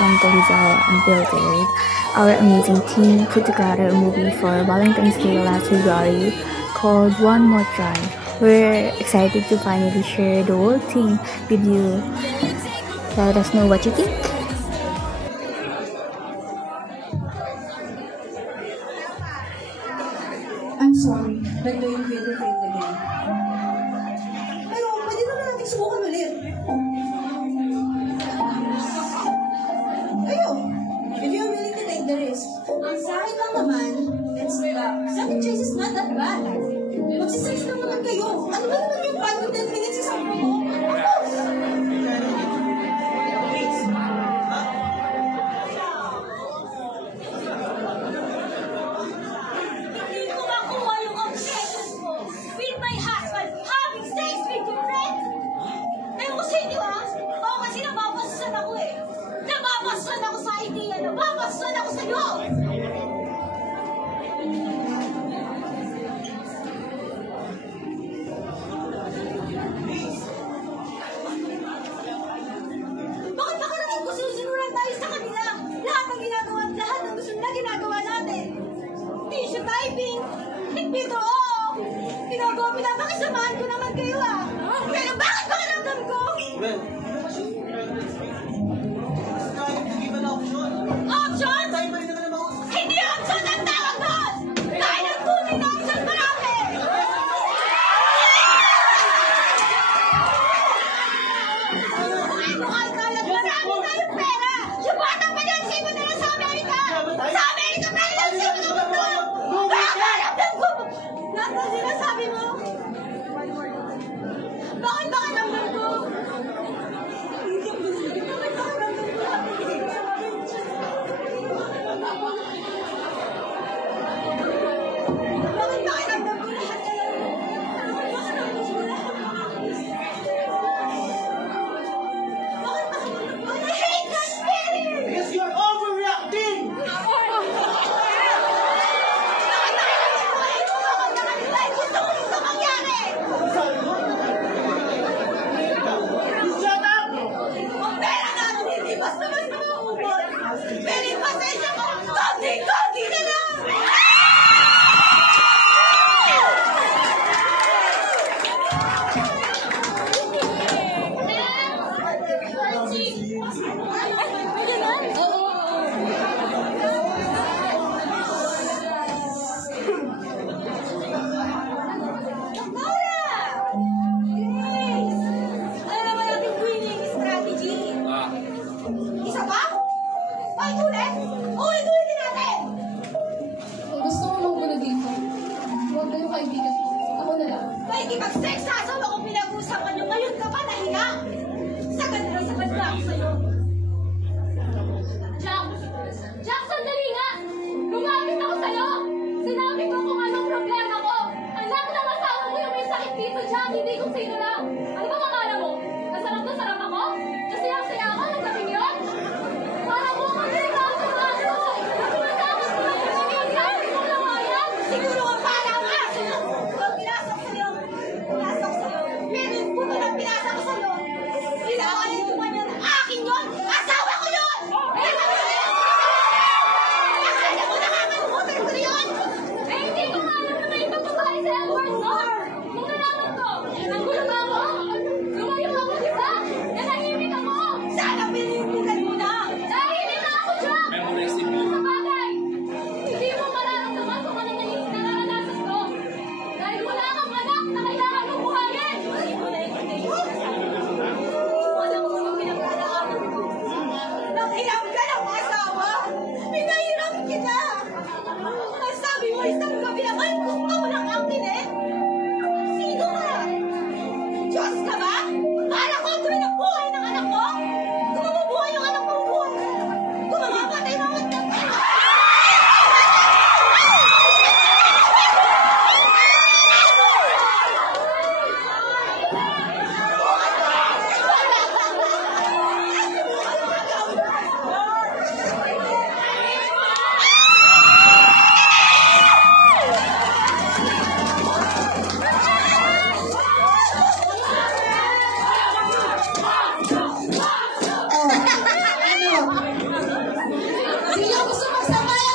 welcome to Rizal Unfiltered. Our amazing team put together a movie for Valentine's Day last February called One More Try. We're excited to finally share the whole thing with you. Let us know what you think. I'm sorry, but no, you feel the thing again. Pero pwede naman natin subukan ulit. Ayun, if you're willing to take the risk, ang sa akin lang naman, second chance is not that bad. Magsisex lang naman kayo. Ano ba naman yung 5 to 10 minutes sa sabi mo? Nababastan ako sa'yo! Bakit ba kami susunuran tayo sa kanila? Lahat ng ginagawa at lahat ng gusto nila ginagawa natin. Tissue typing, nagpito, oo. Ginagawa, pinapakisamahan ko naman kayo ah. Pero bakit ba karamdam ko? Option? Hindi option ang tawag doon! Dahil ang tunay na option marami! Mukhang kalat marami tayong pera! Yung batang panansay mo na lang sa Amerika! Sa Amerika panansay mo na lang! Nakakaraptan ko! Lahat na sinasabi mo? Bakit ba karamdam ko? Makikipag-sex sa asawa ko pinag-usapan nyo. Ngayon ka pa nahiya. Sagad na ako sa'yo. Jack, sandali nga. Lumapit ako sa'yo. Sinabi ko kung anong problema ko. Anak ng asawa mo yung may sakit dito, Jack. Hindi kung sino lang. Ano ba makala mo? Nasarap na sarap ako? Nasayang-saya ako ng gabing yun? Para mo ang delikado ng aso. Nakumasakot ko lang yung mga sabi mo lang ayan. Siguro ang para ang aso. Huwag pinasok sa'yo. Pero yung puto ng pinasa ko sa'yo, pinakalit ko man yan. Akin yun! Asawa ko yun! Nakala mo nakakalimutan ko yun! Eh, hindi ko nga alam na may ibang babae sa Edward Moore! Kung nalaman ko, nanggulo ba ako? Lumayo ako, di ba? Nanahimik ako! Sana pinilimutan mo na! Nahimik na ako, Jack! Sa bagay, hindi mo mararamdaman kung anong nararanasan ko. Dahil wala kang anak na kailangan mo buhayin! Hindi mo naiintindihan yung sinasabi mo. Alam mo yung pinagdadaanan ko. Nanghiram ka ng asawa! Pinahiram kita! Ang sabi mo isang gabi lang ay gusto mo ng angkin eh! Sino ka? Diyos ka ba? Kala ko tuloy ng buhay ng anak mo? Kung mabubuhay yung anak mo, buhay ka naman. Kung mamapatay mo, Kaya